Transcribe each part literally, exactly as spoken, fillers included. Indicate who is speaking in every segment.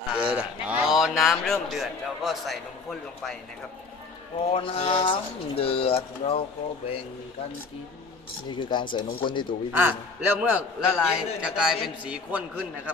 Speaker 1: พอน้ำเริ่มเดือดเราก็ใส่นมข้นลงไปนะครับ
Speaker 2: พอน้ำเดือดเราก็แบ่งกันกินนี่คือการใส่นมข้นที่ถูกวิธี
Speaker 1: แล้วเมื่อละลายจะกลายเป็นสีข้นขึ้นนะครับ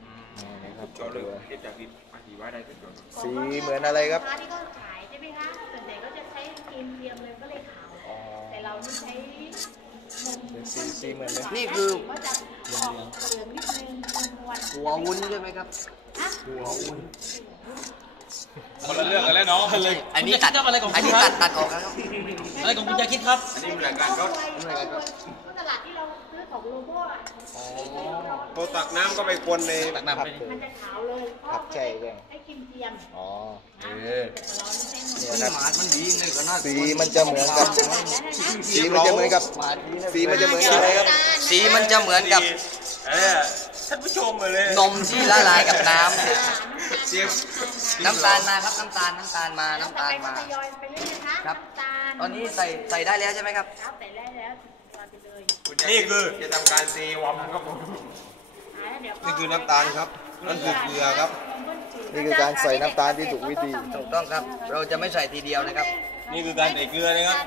Speaker 2: สีเหมือนอะไรครับ
Speaker 3: ที่เขาขายใช่ไหมคะส่วนใหญ่ก็จะใช้ครีมเทียมเลยก็เลยขาวแต่เราใช้
Speaker 2: สีสีเหมือนเลย
Speaker 1: นี่คือ
Speaker 3: เหลืองนิดนึง
Speaker 1: หัววุ้นใช่ไหมครับ
Speaker 2: หัววุ้น
Speaker 4: คนละเรื่องกันแล้วเนาะ
Speaker 1: อันนี้ตัดอะไรของอันนี้ตัดตัดออกครับ
Speaker 4: อะไรของคุณจะคิดครับ
Speaker 3: อันนี้เหมือนกันก็เหมือนกันก็ตลาดที่เราซื้อของโลโก้อะ
Speaker 5: พอตักน้ำก็ไปกวนใน
Speaker 4: ตักน้ำไป
Speaker 3: มันจะขาวเลย
Speaker 2: ครับใช่ใช่
Speaker 3: ให้ครีมเทียม
Speaker 2: อ๋อ
Speaker 1: เออเนี่ยครับมันดีเลยก็น่า
Speaker 2: สีมันจะเหมือนกับสีมันจะเหมือนกับสีมันจะเหมือนอะไรครับ
Speaker 1: สีมันจะเหมือนกับ
Speaker 5: ท่านผู้ชมเลย
Speaker 1: นมที่ละลายกับน้ำเนี่ยน้ำตาลมาครับน้ำตาลน้ำตาลมาน้ำตาลมาครับตอนนี้ใส่ใส่ได้แล้วใช่ไหมครับ
Speaker 3: ใส่ได้แล้ว
Speaker 5: นี่คือจะทำการซีวัมครับผมนี่คือน้ำตาลครับนั่นคือเกลือครับ
Speaker 2: นี่คือการใส่น้ำตาลที่ถูกวิธี
Speaker 1: ถูกต้องครับเราจะไม่ใส่ทีเดียวนะครับ
Speaker 5: นี่คือการใส่เกลือนะครับ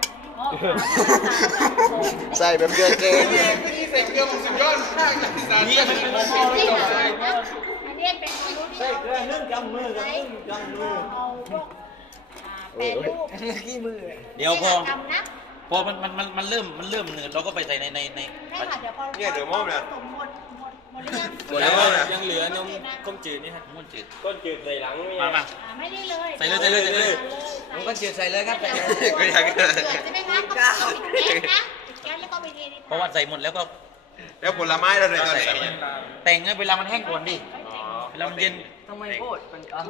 Speaker 2: ใส่แบบเกลือเกง
Speaker 5: นี่ใส่เกลือผมสุดยอดมากนี่เป็นโมโหเลย
Speaker 3: อันนี้เป็นใส่เกลือนึ่งกำมือกำนึ่งกำมือเอาพวกแปรรูป
Speaker 1: ขี้มือ
Speaker 4: เดี๋ยวพอพอมันมันมันมันเริ่มมันเริ่มเนืดเราก็ไปใส่ในในใน
Speaker 5: เนี่ยเดี๋ยวมอมเนี่ย
Speaker 4: หมดแล้วยังเหลือนมข้นจืดนี่ฮะข้นจืด
Speaker 5: ข้นจืดใส่หลัง
Speaker 4: มามา
Speaker 3: ไม่ได้เลย
Speaker 4: ใส่เลยใส่เลยใส่เลย
Speaker 1: นมข้นจืดใส่เลยครับใส่เลย
Speaker 5: ก็อยาก
Speaker 3: ใช่ไหมคะก็ปิดแก๊สนะปิดแก๊สแล้วก็ไปเท
Speaker 4: เพราะว่าใส่หมดแล้วก็
Speaker 5: แล้วผลไม้เราเลยตอนไหน
Speaker 4: แต่งเวลามันแห้งก่อนดิเวลามันเย็น
Speaker 1: ทำไมพูดเป็นอ่ะ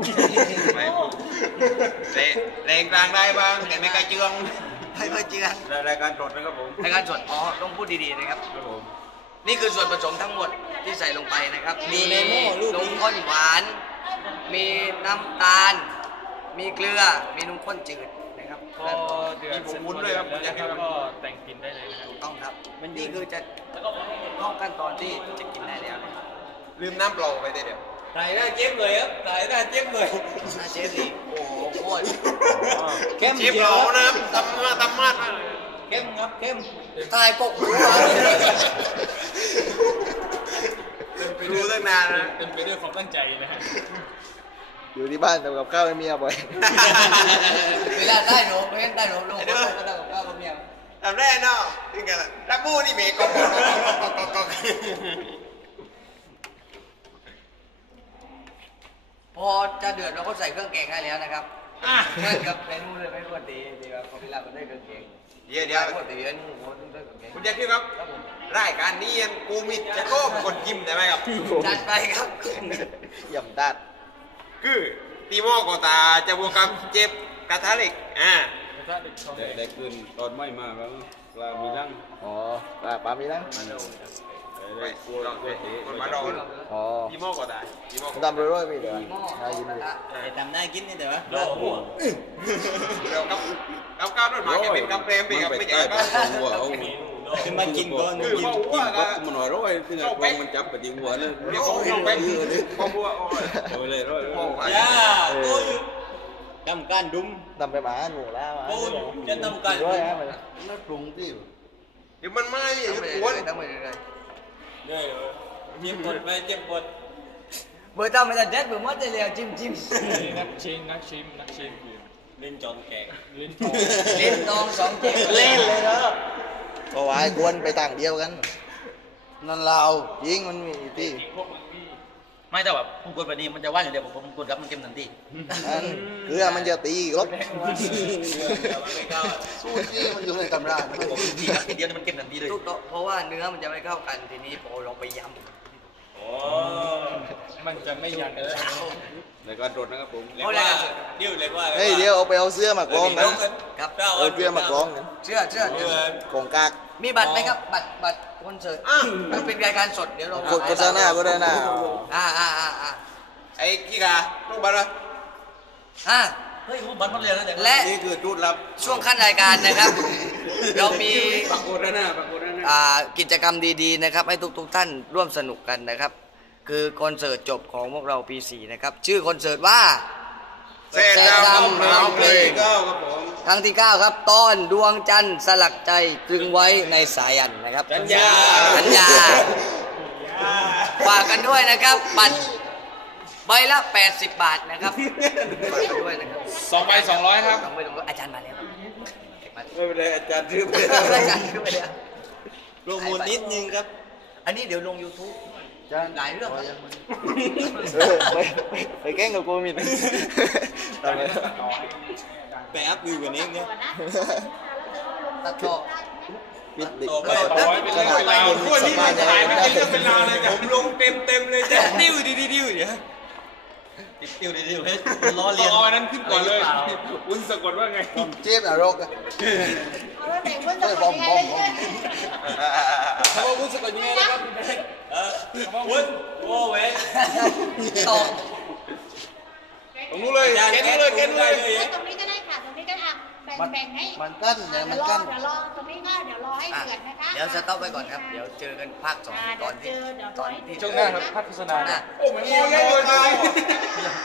Speaker 5: แรงกลางได้บ้างแต่ไม่กระเจือง
Speaker 1: ไม่กระเจือง
Speaker 5: รายการสดนะครับผม
Speaker 1: รายการสดอ๋อต้องพูดดีๆนะครับนี่คือส่วนผสมทั้งหมดที่ใส่ลงไปนะครับมีนมข้นหวานมีน้ำตาลมีเกลือมีนมข้นจืดนะครับ
Speaker 4: พอเดือดเสร็จหมดเลยครับก็แต่งกินได้เลยนะครับ
Speaker 1: ถูกต้องครับมันนี่คือจะเข้าขั้นตอนที่จะกินได้แล้ว
Speaker 5: ลืมน้ำเปล่าไปได้เดี๋ยว
Speaker 4: ใส่หน้าเจ็บเลยครับใส่หน้าเจ็บเลย
Speaker 1: หน้าเจ็บดิโอ้โหโคตร
Speaker 5: เข้มเจ็บเปล่านะตำมาตำมา
Speaker 4: เข้มครับเข้ม
Speaker 1: ตายปกหัว
Speaker 5: ไปดูตั้งนานนะ
Speaker 4: เป็นไปด้วยความตั้งใจนะฮะ
Speaker 2: อยู่ที่บ้านทำกับข้าวให้เมียบ่อย
Speaker 1: เวลาได้หนูเพื่อนได้หนูลงก็ทำกับข้าวกับเมีย
Speaker 5: ทำแร่เนาะนี่ไงล่ะรับบูนี่เมย์ก็
Speaker 1: พอจะเดือดเราก็ใส่เครื่องแกงให้แล้วนะครับเพื่อนกับเมนูเลยไม่รู้ตีดีครับพอเวลาเราได้เครื่องแกง
Speaker 5: เดี๋ยวเดี๋ยว
Speaker 1: ตีเอ็นหมูต้องได้เครื่องแกง
Speaker 5: คุณแจ็คพี่ครับรายการนี้กูมิดจะก็เป็นคนกิมได้ไหมครับ
Speaker 1: จัดไปครับ
Speaker 2: ย่ำดัด
Speaker 5: คือตีหม้อกตาจะบวกกับเจ็บกระทะเหล็กอ่า
Speaker 6: ได้คืนตอนไม่มาแล้วปลามีลัง
Speaker 2: อ๋อปลาปลามีลัง
Speaker 5: ไปคนมาโดน
Speaker 2: อ๋อ
Speaker 5: ตีหม้อกตาตีหม้อ
Speaker 2: ทำร้อยๆพี่เดี๋ยวน่ากินเลย
Speaker 4: ทำน่ากินนี่เดี๋ยว
Speaker 5: โอ้โหเดี๋ยวกับกับก้าวด้วยหมาแกเป็นกับเปรมไปกับไม่ใช่ก็
Speaker 6: หัวเขา
Speaker 4: ขึ้นมากินก่อน
Speaker 5: คือเขา
Speaker 6: ว่ามันหน่อยร้อยคือไงพวงมันจับไปที่หัวเลย
Speaker 5: เดี๋ยวเขาเขาไปเขาบัวโอ้ย
Speaker 6: โอ้ยเลยร้อย
Speaker 4: ย่าโอ้ยทำการดุม
Speaker 2: ทำไปหมาหนูแล้ว
Speaker 4: โอ้ยจะทำการ
Speaker 2: ร้อยฮะมันไม่ปรุงที่
Speaker 5: เดี๋ยวมันไม่อย่าปวน
Speaker 1: ตั้งไปเลย
Speaker 4: เนี่ยเจ็บปวดไปเจ็บปวด
Speaker 1: เบอร์ตั้งไม่ได้เด็ดเบอร์มัดได้เลยจิ้มจิ้ม
Speaker 4: นักชิมนักชิมนักชิมเล่นจองแกงเล่น
Speaker 1: ทองเล่นทองสองเจ็ดเล่นเลยเนาะ
Speaker 2: ก็วายกวนไปต่างเดียวกันนั่นเรายิงมันมีที่
Speaker 4: ไม่แต่แบบผมกวนแบบนี้มันจะว่านอย่างเดียวผมผมกวนครับมันเก็มทันที
Speaker 2: เกลือมันจะตีรถสู้ที่มันอยู่ในตำรา
Speaker 4: ผมทีครับทีเดียวมันเก็มทันทีเลย
Speaker 1: เพราะว่าเนื้อมันจะไม่เข้ากันทีนี้พอลงไปยำ
Speaker 4: โอ้มันจะไม่ยันเลย
Speaker 6: ในการตรวจนะครับผม
Speaker 4: เรียกว่าเดี๋ยวเรียกว่า
Speaker 2: เฮ้ยเดี๋ยวเอาไปเอาเสื้อมากองกัน
Speaker 1: ครับ
Speaker 2: เอาเสื้อมากองกัน
Speaker 1: เสื้อเสื้
Speaker 2: อกองกาก
Speaker 1: มีบัตรไหมครับบัตรบัตรคอนเสิร์ตมันเป็นรายการสดเดี๋ยวเรา
Speaker 2: โฆษณาก็ได้นะ
Speaker 1: อ่าอ่าอ่าอ่า
Speaker 5: ไอ้กี่กาลูกบัตรวะ
Speaker 1: อ่า
Speaker 4: เฮ้ยบัตรมันเรียนแล้ว
Speaker 1: และ
Speaker 5: นี่คือจุดลับ
Speaker 1: ช่วงขั้นรายการนะครับเรามี
Speaker 5: ปักโกดนะปักโกดนะ
Speaker 1: อ่ากิจกรรมดีๆนะครับให้ทุกๆท่านร่วมสนุกกันนะครับคือคอนเสิร์ตจบของพวกเราปีสี่นะครับชื่อคอนเสิร์ตว่า
Speaker 5: เศษดำร้องเพลงเก้าครับผม
Speaker 1: ครั้งที่เก้าครับตอนดวงจันทร์สลักใจตรึงไว้ในสายันนะครับ
Speaker 4: สัญญา
Speaker 1: สัญญาฝากกันด้วยนะครับบัตรใบละแปดสิบบาทนะครับฝากกันด้วยนะครับ
Speaker 4: สองใบสองร้อยครับ
Speaker 1: ต้องไปดูอาจารย์มาแล้ว
Speaker 5: ไม่เป็นไรอาจารย์ชื่อไป
Speaker 1: อาจารย์ขึ้นไปแล้ว
Speaker 4: โปรโมทนิดนึงครับ
Speaker 1: อันนี้เดี๋ยวลง YouTube หลายเรื่อง
Speaker 2: เออไปไปไปแกล้งกับโควิดตอนนี้
Speaker 4: ไปอัพวิวกันเองเนี่ย
Speaker 1: ตัดต่อ
Speaker 2: ปิดดิ
Speaker 4: ต่อไปต่อไปเป็นเรื่องเป็นราวพวกนี้มันถ่ายไม่เป็นเรื่องเป็นราวเลยจ้ะผมลงเต็มเต็มเลยจ้ะดิ้วดิ้วดิ้วเดี๋ยวดิ้วดิ้วเลยล้อเลียนเอาอันนั้นขึ้นก่อนเลยอุ้นสะกดว่าไง
Speaker 2: เจี๊ยบนรกอะ
Speaker 3: เอาแล้วไหนว่าจะทำยังไงเนี่ย
Speaker 4: เขาบอกอุ้นสะกดยังไงนะครับเอออุ้นโอ้เว้ย
Speaker 1: ต่อ
Speaker 5: ตรงนู้นเลยแกนู้นเลยแกนู้นเลย
Speaker 3: ตรงนี้ก็ได้ค่ะตรงนี้ก็ทำแบ่งแบ่งให้
Speaker 2: มันกั้นเนี่ย
Speaker 3: เดี๋
Speaker 2: มั
Speaker 3: ยวน รอ
Speaker 2: กั้น
Speaker 3: เดี๋ยวรอตรงนี้ก็เดี๋ยวรอให้
Speaker 1: อ่ะ
Speaker 3: เดือดนะคะ
Speaker 1: เดี๋ยวสต็อปไปก่อนครับ เดี๋ยวเจอกันภาคสอง
Speaker 3: อ่า
Speaker 1: ตอนที่
Speaker 3: เดี๋ยวเจอเดี๋ยว
Speaker 1: ตอนที่
Speaker 4: ช่วงหน้าครับพักโฆษณา
Speaker 1: ช่วงหน้า
Speaker 5: โอ้เหมือนมองเลย